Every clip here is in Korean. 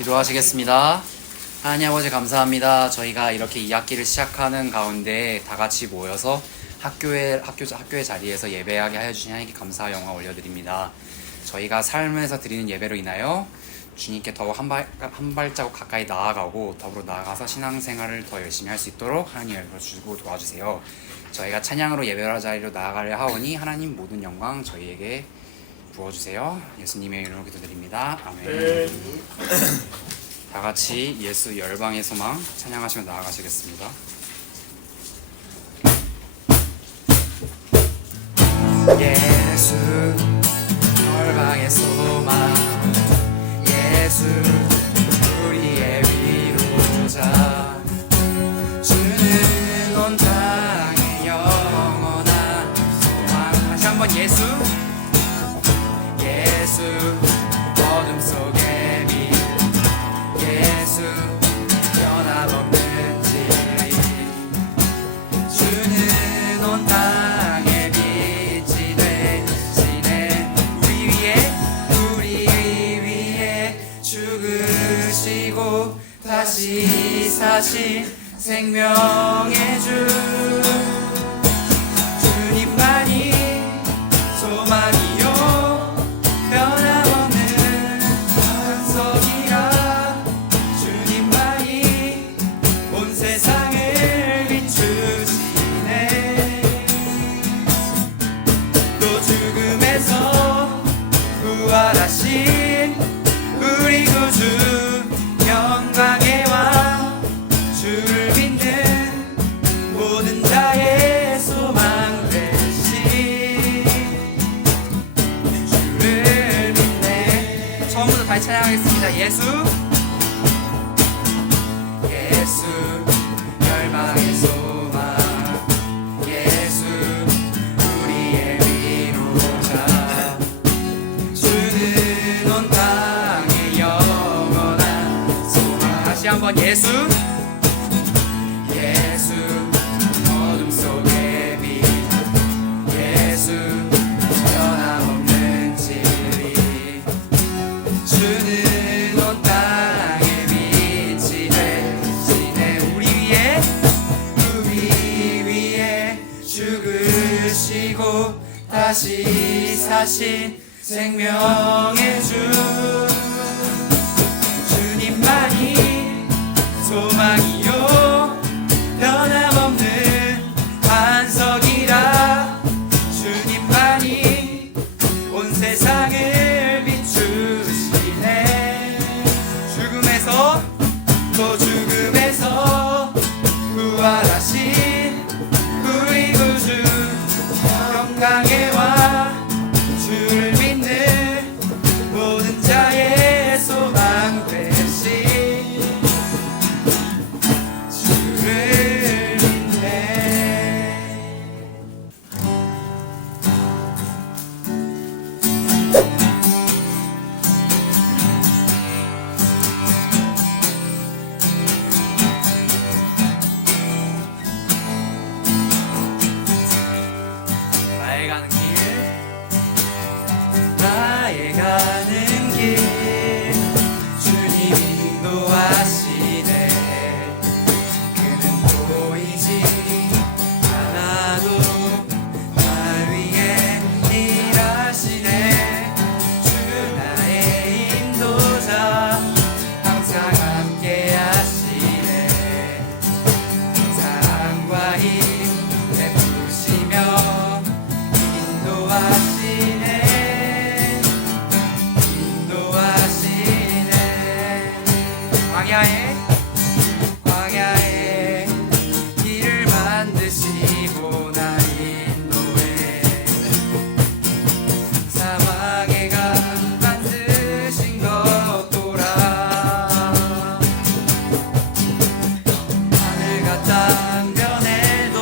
기도하시겠습니다. 하나님 아버지 감사합니다. 저희가 이렇게 2학기를 시작하는 가운데 다 같이 모여서 학교의 자리에서 예배하게 하여 주신 하나님께 감사와 영광 올려드립니다. 저희가 삶에서 드리는 예배로 인하여 주님께 더욱 한 발자국 가까이 나아가고 더불어 나아가서 신앙생활을 더 열심히 할 수 있도록 하나님 열어주시고 도와주세요. 저희가 찬양으로 예배할 자리로 나아가려 하오니 하나님 모든 영광 저희에게 부어주세요. 예수님의 이름으로 기도드립니다. 아멘. 다 같이 예수 열방의 소망 찬양하시며 나아가시겠습니다. 예수 열방의 소망, 예수 우리의 위로자, 주는 온 땅의 영원한 소망. 다시 한번 예수 어둠 속의 빛, 예수 변함없는 진리, 주는 온 땅의 빛이 되시네. 우리 위에 죽으시고 다시 사신 생명의 주, 주님만이 소망이요 변함없는 반석이라, 주님만이 온 세상을 비추시네. 또 죽음에서 부활하신 우리 구주 영광의 왕, 주를 믿는 모든 자의 소망 되신 주를 믿네. 처음부터 다시 찬양하겠습니다. 예수 열방의 소망, 예수 우리의 위로자, 주는 온 땅의 영원한 소망. 다시 한번 예수 어둠 속의 빛, 예수 변함없는 진리, 주는 온 땅의 빛이 되시네. 우리 위에 죽으시고 다시 사신 생명의 주, 주님만이 소망이요 변함없는 반석이라, 주님만이 온 세상을 비추시네. 죽음에서 또 죽음에서 부활하신 우리 구주 영광의 왕, 주를 믿는 모든 자의 소망 되신 주를 믿네. 나의 가는 길, 나의 가는 길, 주님 인도하시네. 그는 보이지 않아도 날 위해 일하시네. 주 나의 인도자, 항상 함께 하시네. 사랑과 힘 베푸시며 인도하시네. 광야에 길을 만드시고 날 인도해. 사막에 강 만드신 것 보라. 하늘과 땅 변해도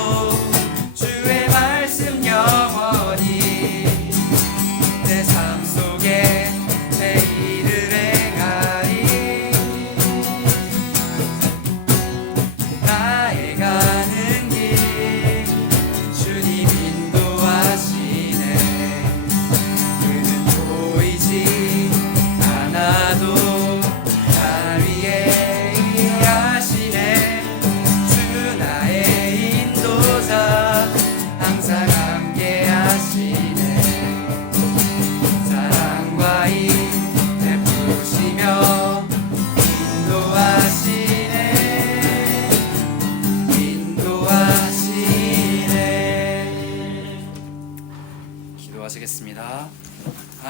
주의 말씀 영원히 내 삶 속에 내 일을 행하리.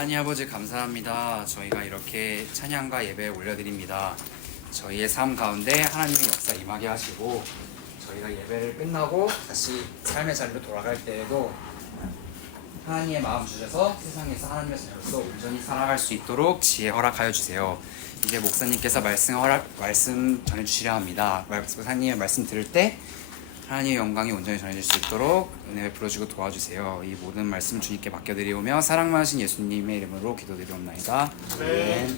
하나님 아버지 감사합니다. 저희가 이렇게 찬양과 예배 올려드립니다. 저희의 삶 가운데 하나님의 역사 임하게 하시고 저희가 예배를 끝나고 다시 삶의 자리로 돌아갈 때에도 하나님의 마음 주셔서 세상에서 하나님의 자녀로서 온전히 살아갈 수 있도록 지혜 허락하여 주세요. 이제 목사님께서 말씀 전해주시려 합니다. 목사님의 말씀 들을 때 하나님의 영광이 온전히 전해질 수 있도록 은혜 베풀어주고 도와주세요. 이 모든 말씀 주님께 맡겨드리오며 사랑 많으신 예수님의 이름으로 기도드리옵나이다. 네.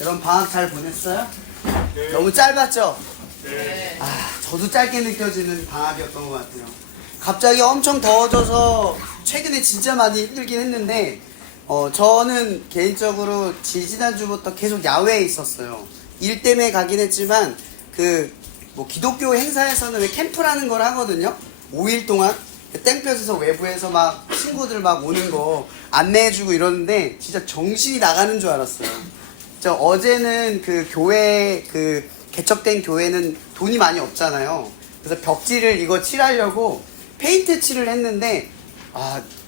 여러분 방학 잘 보냈어요? 네. 너무 짧았죠? 네. 저도 짧게 느껴지는 방학이었던 것 같아요. 갑자기 엄청 더워져서 최근에 진짜 많이 힘들긴 했는데 저는 개인적으로 지지난주부터 계속 야외에 있었어요. 일 때문에 가긴 했지만 기독교 행사에서는 왜 캠프라는 걸 하거든요. 5일 동안 땡볕에서 외부에서 막 친구들 막 오는 거 안내해주고 이러는데 진짜 정신이 나가는 줄 알았어요. 어제는 교회 개척된 교회는 돈이 많이 없잖아요. 그래서 벽지를 이거 칠하려고 페인트 칠을 했는데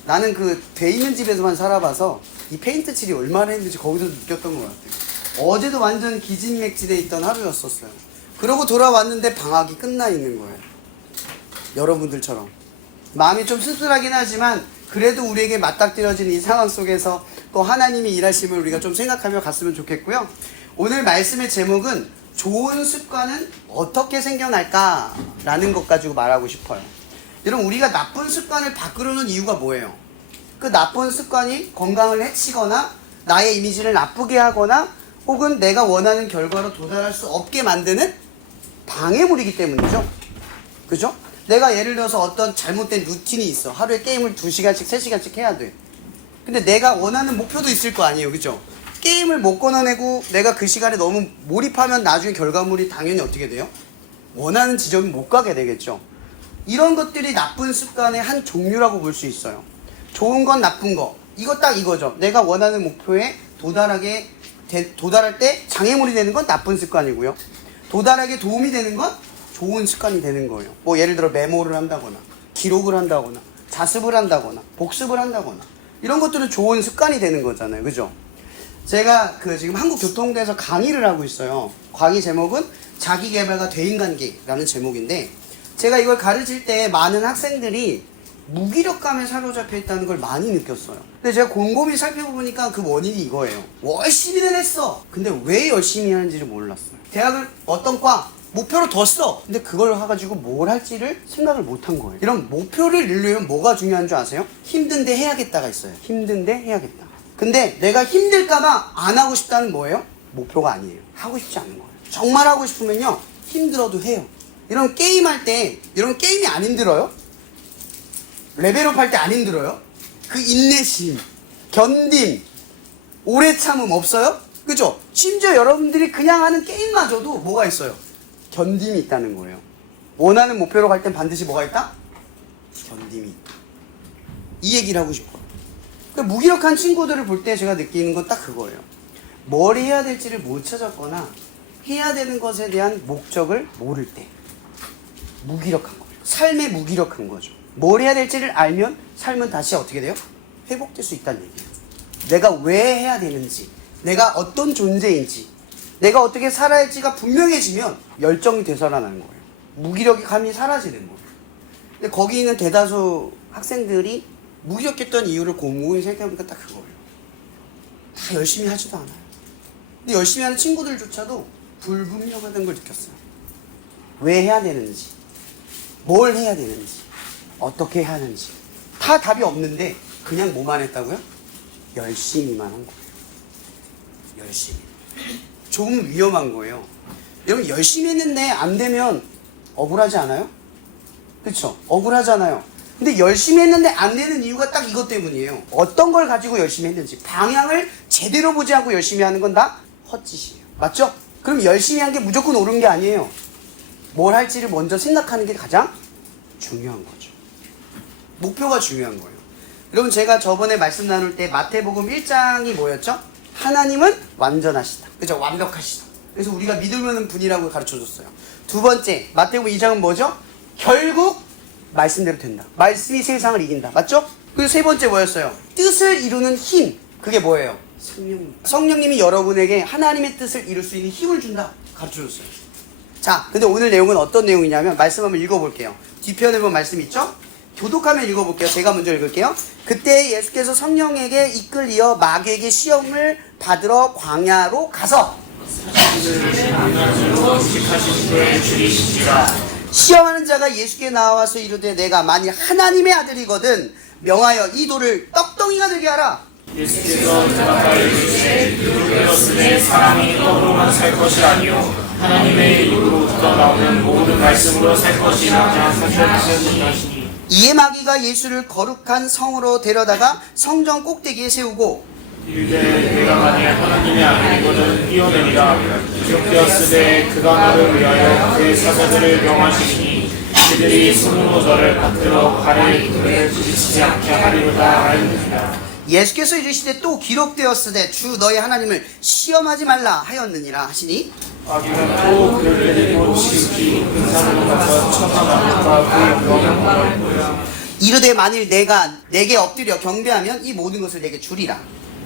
나는 돼 있는 집에서만 살아봐서 이 페인트 칠이 얼마나 힘든지 거기서 느꼈던 것 같아요. 어제도 완전 기진맥진해 있던 하루였었어요. 그러고 돌아왔는데 방학이 끝나 있는 거예요. 여러분들처럼. 마음이 좀 씁쓸하긴 하지만 그래도 우리에게 맞닥뜨려진 이 상황 속에서 또 하나님이 일하심을 우리가 좀 생각하며 갔으면 좋겠고요. 오늘 말씀의 제목은 좋은 습관은 어떻게 생겨날까라는 것 가지고 말하고 싶어요. 여러분 우리가 나쁜 습관을 바꾸려는 이유가 뭐예요? 그 나쁜 습관이 건강을 해치거나 나의 이미지를 나쁘게 하거나 혹은 내가 원하는 결과로 도달할 수 없게 만드는 방해물이기 때문이죠. 그죠? 내가 예를 들어서 어떤 잘못된 루틴이 있어. 하루에 게임을 2시간씩 3시간씩 해야 돼. 근데 내가 원하는 목표도 있을 거 아니에요. 그죠? 게임을 못 끊어내고 내가 그 시간에 너무 몰입하면 나중에 결과물이 당연히 어떻게 돼요? 원하는 지점이 못 가게 되겠죠. 이런 것들이 나쁜 습관의 한 종류라고 볼 수 있어요. 좋은 건 나쁜 거. 이거 딱 이거죠. 내가 원하는 목표에 도달할 때 장애물이 되는 건 나쁜 습관이고요. 도달하게 도움이 되는 건 좋은 습관이 되는 거예요. 예를 들어 메모를 한다거나 기록을 한다거나 자습을 한다거나 복습을 한다거나 이런 것들은 좋은 습관이 되는 거잖아요. 그죠? 제가 지금 한국교통대에서 강의를 하고 있어요. 강의 제목은 자기계발과 대인관계라는 제목인데 제가 이걸 가르칠 때 많은 학생들이 무기력감에 사로잡혀 있다는 걸 많이 느꼈어요. 근데 제가 곰곰이 살펴보니까 그 원인이 이거예요. 열심히는 했어. 근데 왜 열심히 하는지를 몰랐어요. 대학을 어떤 과 목표로 뒀어. 근데 그걸 해가지고 뭘 할지를 생각을 못한 거예요. 이런 목표를 이루려면 뭐가 중요한 줄 아세요? 힘든데 해야겠다가 있어요. 힘든데 해야겠다. 근데 내가 힘들까봐 안 하고 싶다는 뭐예요? 목표가 아니에요. 하고 싶지 않은 거예요. 정말 하고 싶으면요 힘들어도 해요. 이런 게임할 때 이런 게임이 안 힘들어요? 레벨업 할 때 안 힘들어요? 그 인내심, 견딤, 오래 참음 없어요? 그죠? 심지어 여러분들이 그냥 하는 게임마저도 뭐가 있어요? 견딤이 있다는 거예요. 원하는 목표로 갈 땐 반드시 뭐가 있다? 견딤이 있다. 이 얘기를 하고 싶어요. 무기력한 친구들을 볼 때 제가 느끼는 건 딱 그거예요. 뭘 해야 될지를 못 찾았거나 해야 되는 것에 대한 목적을 모를 때 무기력한 거예요. 삶에 무기력한 거죠. 뭘 해야 될지를 알면 삶은 다시 어떻게 돼요? 회복될 수 있다는 얘기예요. 내가 왜 해야 되는지, 내가 어떤 존재인지, 내가 어떻게 살아야 할지가 분명해지면 열정이 되살아나는 거예요. 무기력이 감이 사라지는 거예요. 근데 거기 있는 대다수 학생들이 무기력했던 이유를 곰곰이 생각해보니까 딱 그거예요. 다 열심히 하지도 않아요. 근데 열심히 하는 친구들조차도 불분명하다는 걸 느꼈어요. 왜 해야 되는지, 뭘 해야 되는지, 어떻게 해야 하는지 다 답이 없는데 그냥 뭐만 했다고요? 열심히만 한 거예요. 열심히. 좀 위험한 거예요. 여러분 열심히 했는데 안 되면 억울하지 않아요? 그쵸? 억울하잖아요. 근데 열심히 했는데 안 되는 이유가 딱 이것 때문이에요. 어떤 걸 가지고 열심히 했는지 방향을 제대로 보지 않고 열심히 하는 건 다 헛짓이에요. 맞죠? 그럼 열심히 한 게 무조건 옳은 게 아니에요. 뭘 할지를 먼저 생각하는 게 가장 중요한 거죠. 목표가 중요한 거예요. 여러분 제가 저번에 말씀 나눌 때 마태복음 1장이 뭐였죠? 하나님은 완전하시다. 그죠? 완벽하시다. 그래서 우리가 믿으면 분이라고 가르쳐줬어요. 두 번째 마태복음 2장은 뭐죠? 결국 말씀대로 된다. 말씀이 세상을 이긴다. 맞죠? 그리고 세 번째 뭐였어요? 뜻을 이루는 힘. 그게 뭐예요? 성령님이 여러분에게 하나님의 뜻을 이룰 수 있는 힘을 준다. 가르쳐줬어요. 자, 근데 오늘 내용은 어떤 내용이냐면 말씀 한번 읽어볼게요. 뒤편에 보면 말씀 있죠? 교독하면 읽어볼게요. 제가 먼저 읽을게요. 그때 예수께서 성령에게 이끌리어 마귀에게 시험을 받으러 광야로 가서 시험하는 자가 예수께 나와서 이르되 내가 만일 하나님의 아들이거든 명하여 이 돌을 떡덩이가 되게 하라. 예수께서 대답하여 이르시되 되었으되 사람이 떡으로만 살 것이 아니요 하나님의 입으로부터 나오는 모든 말씀으로 살 것이라 하셨으니. 이에 마귀가 예수를 거룩한 성으로 데려다가 성전 꼭대기에 세우고 이르되 내가 만일 하나님의 아들이거든 뛰어내리라. 기록되었으되 그가 너를 위하여 그의 사자들을 명하시니 그들이 손으로 너를 받들어 발에 돌에 부딪히지 않게 하리로다 하였느니라. 예수께서 이르시되 또 기록되었으되 주 너의 하나님을 시험하지 말라 하였느니라 하시니 마귀는 또 그를 데리고 지극히 큰 산으로 가서 천하만국과 그 영광을 보여 이르되 만일 내가 내게 엎드려 경배하면 이 모든 것을 내게 주리라.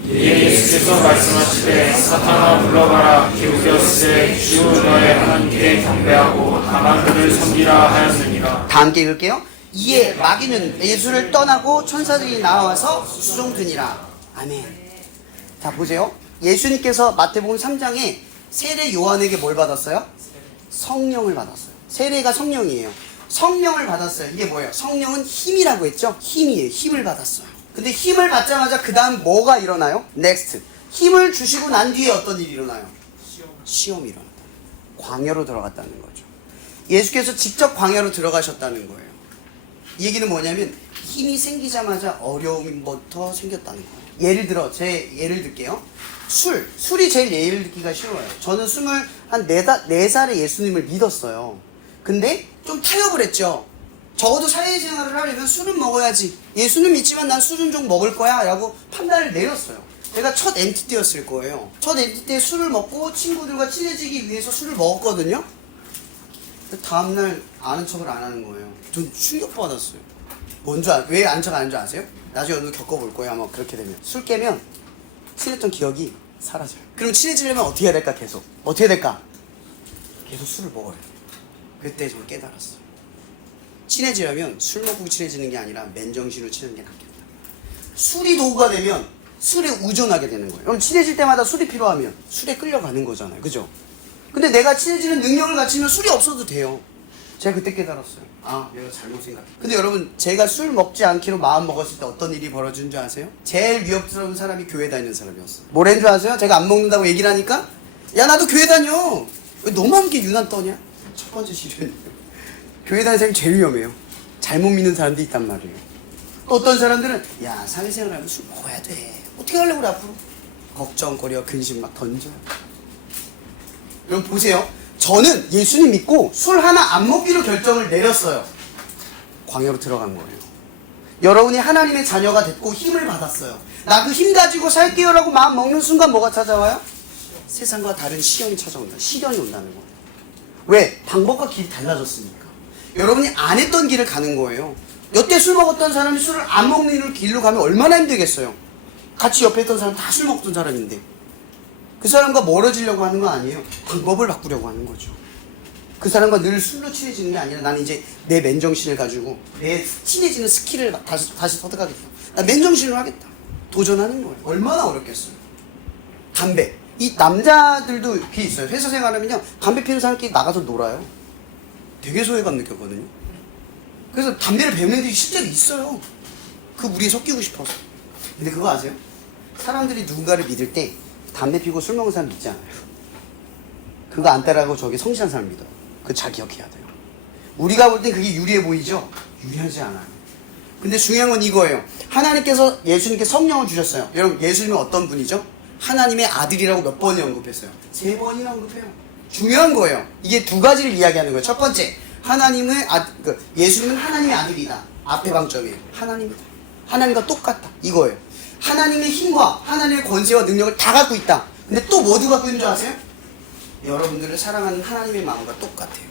예수께서 말씀하시되 사탄아 물러가라. 기록되었으되 주 너의 하나님께 경배하고 다만 그를 섬기라 하였느니라. 다 함께 읽을게요. 이에 마귀는 예수를 떠나고 천사들이 나와서 수종드니라. 아멘. 자 보세요. 예수님께서 마태복음 3장에 세례 요한에게 뭘 받았어요? 성령을 받았어요. 세례가 성령이에요. 성령을 받았어요. 이게 뭐예요? 성령은 힘이라고 했죠? 힘이에요. 힘을 받았어요. 근데 힘을 받자마자 그 다음 뭐가 일어나요? 넥스트. 힘을 주시고 난 뒤에 어떤 일이 일어나요? 시험이 일어난다. 광야로 들어갔다는 거죠. 예수께서 직접 광야로 들어가셨다는 거예요. 이 얘기는 뭐냐면 힘이 생기자마자 어려움부터 생겼다는 거예요. 예를 들어 제 예를 들게요. 술이 제일 예를 듣기가 쉬워요. 저는 24살에 예수님을 믿었어요. 근데 좀 타협을 했죠. 적어도 사회생활을 하려면 술은 먹어야지. 예수는 믿지만 난 술은 좀 먹을 거야 라고 판단을 내렸어요. 제가 첫 MT 때였을 거예요. 첫 MT 때 술을 먹고 친구들과 친해지기 위해서 술을 먹었거든요. 다음날 아는 척을 안 하는 거예요. 전 충격받았어요. 왜 아는 척 안 하는 줄 아세요? 나중에 어느 겪어볼 거예요. 아마 그렇게 되면. 술 깨면 친했던 기억이 사라져요. 그럼 친해지려면 어떻게 해야 될까? 어떻게 될까? 계속 술을 먹어요. 그때 좀 깨달았어요. 친해지려면 술 먹고 친해지는 게 아니라 맨정신으로 친해지는 게 낫겠다. 술이 도구가 되면 술에 의존하게 되는 거예요. 그럼 친해질 때마다 술이 필요하면 술에 끌려가는 거잖아요. 그죠? 근데 내가 친해지는 능력을 갖추면 술이 없어도 돼요. 제가 그때 깨달았어요. 아, 내가 잘못 생각해. 근데 여러분, 제가 술 먹지 않기로 마음 먹었을 때 어떤 일이 벌어진 줄 아세요? 제일 위협스러운 사람이 교회 다니는 사람이었어요. 뭐랬는 줄 아세요? 제가 안 먹는다고 얘기를 하니까 야, 나도 교회 다녀. 왜 너만 게 유난 떠냐? 첫 번째 시련이에요. 교회 다니는 사람이 제일 위험해요. 잘못 믿는 사람도 있단 말이에요. 또 어떤 사람들은 야, 사회생활 하면 술 먹어야 돼. 어떻게 하려고 그래 앞으로? 걱정거려 근심 막 던져. 여러분 보세요. 저는 예수님 믿고 술 하나 안 먹기로 결정을 내렸어요. 광야로 들어간 거예요. 여러분이 하나님의 자녀가 됐고 힘을 받았어요. 나 그 힘 가지고 살게요 라고 마음 먹는 순간 뭐가 찾아와요? 세상과 다른 시련이 찾아온다. 시련이 온다는 거예요. 왜? 방법과 길이 달라졌으니까. 여러분이 안 했던 길을 가는 거예요. 여태 술 먹었던 사람이 술을 안 먹는 길로 가면 얼마나 힘들겠어요. 같이 옆에 있던 사람 다 술 먹던 사람인데 그 사람과 멀어지려고 하는 거 아니에요. 방법을 바꾸려고 하는 거죠. 그 사람과 늘 술로 친해지는 게 아니라 나는 이제 내 맨정신을 가지고 내 친해지는 스킬을 다시 터득하겠다. 나 맨정신으로 하겠다. 도전하는 거예요. 얼마나 어렵겠어요. 담배. 이 남자들도 그게 있어요. 회사 생활하면요. 담배 피우는 사람끼리 나가서 놀아요. 되게 소외감 느꼈거든요. 그래서 담배를 배우는 애들이 실제로 있어요. 그 무리에 섞이고 싶어서. 근데 그거 아세요? 사람들이 누군가를 믿을 때 담배 피우고 술 먹는 사람 믿지 않아요. 그거 안 따라하고 저기 성실한 사람 믿어요. 그거 잘 기억해야 돼요. 우리가 볼 땐 그게 유리해 보이죠? 유리하지 않아요. 근데 중요한 건 이거예요. 하나님께서 예수님께 성령을 주셨어요. 여러분 예수님은 어떤 분이죠? 하나님의 아들이라고 몇 번이나 언급했어요? 3번이나 언급해요. 중요한 거예요. 이게 두 가지를 이야기하는 거예요. 첫 번째, 예수님은 하나님의 아들이다. 앞에 방점이에요. 하나님이다. 하나님과 똑같다. 이거예요. 하나님의 힘과 하나님의 권세와 능력을 다 갖고 있다. 근데 또 모두 갖고 있는 줄 아세요? 여러분들을 사랑하는 하나님의 마음과 똑같아요.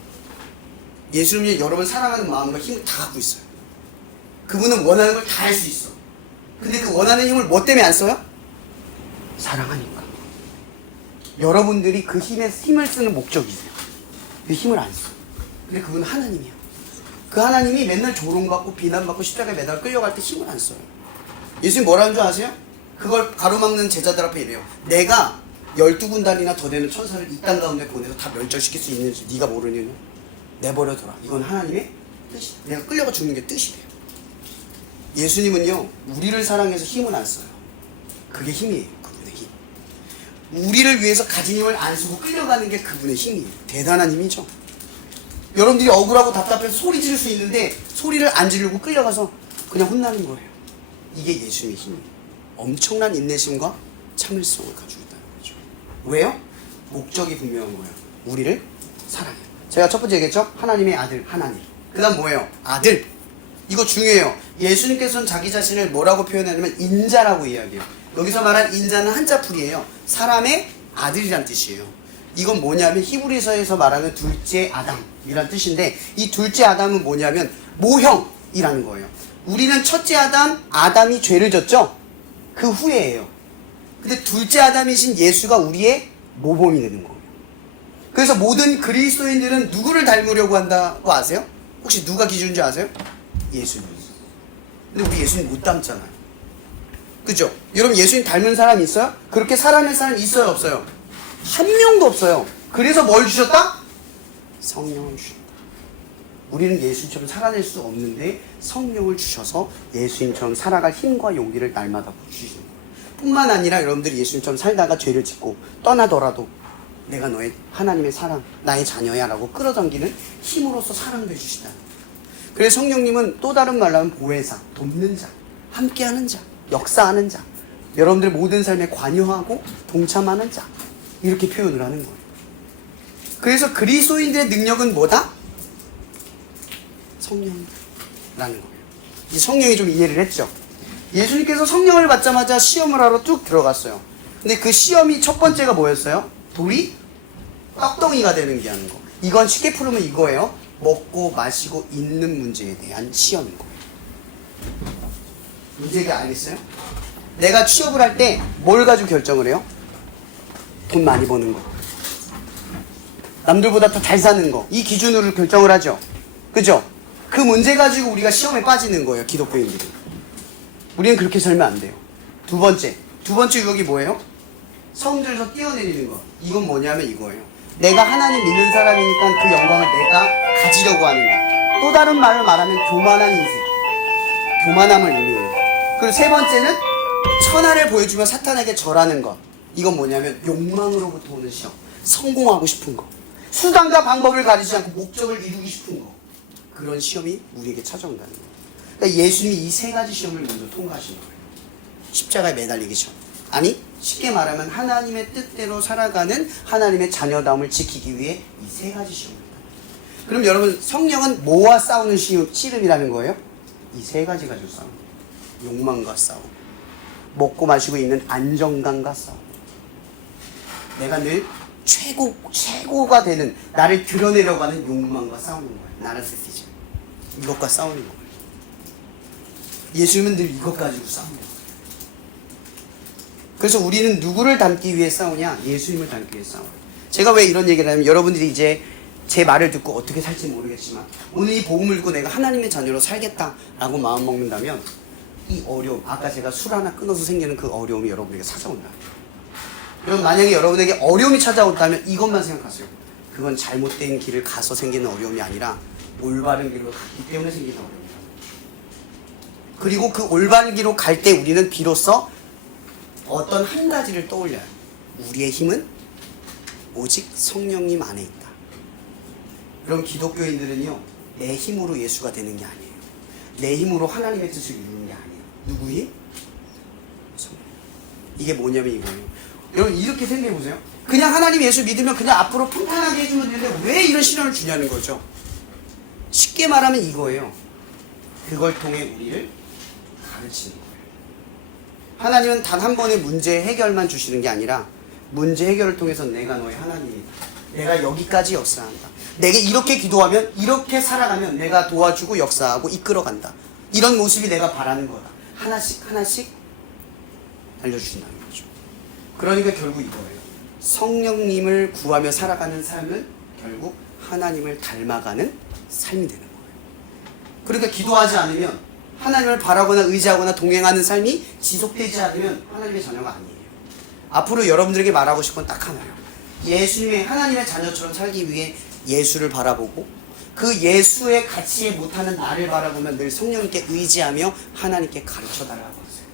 예수님이 여러분 사랑하는 마음과 힘을 다 갖고 있어요. 그분은 원하는 걸 다 할 수 있어. 근데 그 원하는 힘을 뭐 때문에 안 써요? 사랑하니까. 여러분들이 그 힘을 쓰는 목적이세요. 그 힘을 안 써. 근데 그건 하나님이야. 그 하나님이 맨날 조롱받고 비난받고 십자가에 매달 끌려갈 때 힘을 안 써요. 예수님 뭐라는 줄 아세요? 그걸 가로막는 제자들 앞에 이래요. 내가 12군단이나 더 되는 천사를 이 땅 가운데 보내서 다 멸절시킬 수 있는지 네가 모르느냐? 내버려둬라. 이건 하나님의 뜻이다. 내가 끌려가 죽는 게 뜻이래요. 예수님은요, 우리를 사랑해서 힘은 안 써요. 그게 힘이에요. 그분의 힘. 우리를 위해서 가진 힘을 안 쓰고 끌려가는 게 그분의 힘이에요. 대단한 힘이죠. 여러분들이 억울하고 답답해서 소리 지를 수 있는데 소리를 안 지르고 끌려가서 그냥 혼나는 거예요. 이게 예수님의 힘이에요. 엄청난 인내심과 참을성을 가지고 있다는 거죠. 왜요? 목적이 분명한 거예요. 우리를 사랑해요. 제가 첫 번째 얘기했죠? 하나님의 아들, 하나님. 그 다음 뭐예요? 아들. 이거 중요해요. 예수님께서는 자기 자신을 뭐라고 표현하냐면 인자라고 이야기해요. 여기서 말한 인자는 한자풀이에요. 사람의 아들이란 뜻이에요. 이건 뭐냐면 히브리서에서 말하는 둘째 아담이란 뜻인데, 이 둘째 아담은 뭐냐면 모형이라는 거예요. 우리는 첫째 아담이 죄를 졌죠? 그 후에예요. 근데 둘째 아담이신 예수가 우리의 모범이 되는 거예요. 그래서 모든 그리스도인들은 누구를 닮으려고 한다고 아세요? 혹시 누가 기준인지 아세요? 예수님. 근데 우리 예수님 못 닮잖아요. 그죠? 여러분 예수님 닮은 사람 있어요? 그렇게 살아낸 사람 있어요? 없어요? 한 명도 없어요. 그래서 뭘 주셨다? 성령을 주셨다. 우리는 예수님처럼 살아낼 수 없는데 성령을 주셔서 예수님처럼 살아갈 힘과 용기를 날마다 주시는 거예요. 뿐만 아니라 여러분들이 예수님처럼 살다가 죄를 짓고 떠나더라도 내가 너의 하나님의 사랑, 나의 자녀야 라고 끌어당기는 힘으로써 사랑도 해주시다는 거예요. 그래서 성령님은 또 다른 말로 하면 보혜사, 돕는 자, 함께하는 자, 역사하는 자, 여러분들의 모든 삶에 관여하고 동참하는 자, 이렇게 표현을 하는 거예요. 그래서 그리스도인들의 능력은 뭐다? 성령이라는 거예요. 이 성령이 좀 이해를 했죠. 예수님께서 성령을 받자마자 시험을 하러 쭉 들어갔어요. 근데 그 시험이 첫 번째가 뭐였어요? 돌이 떡덩이가 되는 게 하는 거. 이건 쉽게 풀으면 이거예요. 먹고 마시고 있는 문제에 대한 시험인 거예요. 문제가 알겠어요? 내가 취업을 할 때 뭘 가지고 결정을 해요? 돈 많이 버는 거, 남들보다 더 잘 사는 거, 이 기준으로 결정을 하죠. 그죠? 그 문제 가지고 우리가 시험에 빠지는 거예요. 기독교인들이. 우리는 그렇게 살면 안 돼요. 두 번째 유혹이 뭐예요? 성질에서 뛰어내리는 거. 이건 뭐냐면 이거예요. 내가 하나님 믿는 사람이니까 그 영광을 내가 가지려고 하는 거. 또 다른 말을 말하면 교만한 인생, 교만함을 의미해요. 그리고 세 번째는 천하를 보여주며 사탄에게 절하는 것. 이건 뭐냐면 욕망으로부터 오는 시험. 성공하고 싶은 거, 수단과 방법을 가리지 않고 목적을 이루기 싶은 거. 그런 시험이 우리에게 찾아온다는 거예요. 그러니까 예수님이 이 세 가지 시험을 먼저 통과하신 거예요. 십자가에 매달리기 전. 아니 쉽게 말하면 하나님의 뜻대로 살아가는 하나님의 자녀다움을 지키기 위해 이 세 가지 시험입니다. 그럼 여러분 성령은 뭐와 싸우는 씨름이라는 거예요? 이 세 가지 가지고 싸우는 거예요. 욕망과 싸움, 먹고 마시고 있는 안정감과 싸움, 내가 늘 최고가 되는 나를 드러내려고 하는 욕망과 싸우는 거예요. 나르시시즘. 이것과 싸우는 거예요. 예수님은 늘 이것 가지고 싸우는 거예요. 그래서 우리는 누구를 닮기 위해 싸우냐? 예수님을 닮기 위해 싸워요. 제가 왜 이런 얘기를 하냐면 여러분들이 이제 제 말을 듣고 어떻게 살지 모르겠지만 오늘 이 복음을 듣고 내가 하나님의 자녀로 살겠다라고 마음 먹는다면 이 어려움, 아까 제가 술 하나 끊어서 생기는 그 어려움이 여러분에게 찾아온다. 여러분 만약에 여러분에게 어려움이 찾아온다면 이것만 생각하세요. 그건 잘못된 길을 가서 생기는 어려움이 아니라 올바른 길로 갔기 때문에 생기는 어려움이다. 그리고 그 올바른 길로 갈 때 우리는 비로소 어떤 한 가지를 떠올려요. 우리의 힘은 오직 성령님 안에 있다. 그럼 기독교인들은요, 내 힘으로 예수가 되는 게 아니에요. 내 힘으로 하나님의 뜻을 이루는 게 아니에요. 누구 힘? 성령. 이게 뭐냐면 이거예요. 여러분 이렇게 생각해보세요. 그냥 하나님 예수 믿으면 그냥 앞으로 평탄하게 해주면 되는데 왜 이런 시련을 주냐는 거죠. 쉽게 말하면 이거예요. 그걸 통해 우리를 가르치는 거예요. 하나님은 단 한 번의 문제 해결만 주시는 게 아니라 문제 해결을 통해서 내가 너의 하나님이다. 내가 여기까지 역사한다. 내게 이렇게 기도하면 이렇게 살아가면 내가 도와주고 역사하고 이끌어간다. 이런 모습이 내가 바라는 거다. 하나씩 알려주신다는 거죠. 그러니까 결국 이거예요. 성령님을 구하며 살아가는 삶은 결국 하나님을 닮아가는 삶이 되는 거예요. 그러니까 기도하지 않으면, 하나님을 바라거나 의지하거나 동행하는 삶이 지속되지 않으면 하나님의 자녀가 아니에요. 앞으로 여러분들에게 말하고 싶은 건 딱 하나예요. 예수님의, 하나님의 자녀처럼 살기 위해 예수를 바라보고 그 예수의 가치에 못하는 나를 바라보면 늘 성령님께 의지하며 하나님께 가르쳐달라고 하세요.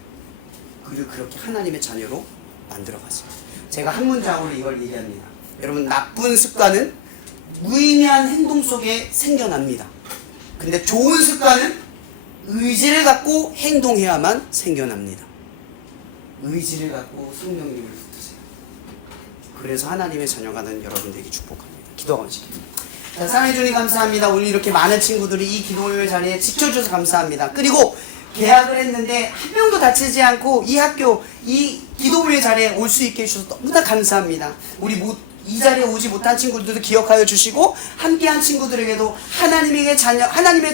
그리고 그렇게 하나님의 자녀로 만들어가세요. 제가 한 문장으로 이걸 얘기합니다. 여러분, 나쁜 습관은 무의미한 행동 속에 생겨납니다. 근데 좋은 습관은 의지를 갖고 행동해야만 생겨납니다. 의지를 갖고 성령님을 붙드세요. 그래서 하나님의 자녀가 된 여러분들에게 축복합니다. 기도하고 계십니다. 자, 사랑해 주님 감사합니다. 오늘 이렇게 많은 친구들이 이 기도회 자리에 지켜줘서 감사합니다. 그리고 계약을 했는데 한 명도 다치지 않고 이 학교, 이 기도회 자리에 올 수 있게 해주셔서 너무나 감사합니다. 우리 이 자리에 오지 못한 친구들도 기억하여 주시고 함께한 친구들에게도 하나님의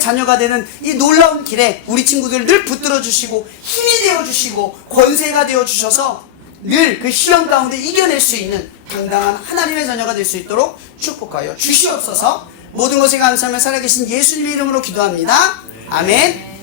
자녀가 되는 이 놀라운 길에 우리 친구들 늘 붙들어 주시고 힘이 되어 주시고 권세가 되어 주셔서 늘 그 시험 가운데 이겨낼 수 있는 당당한 하나님의 자녀가 될 수 있도록 축복하여 주시옵소서. 모든 것에 감사하며 살아계신 예수님의 이름으로 기도합니다. 아멘.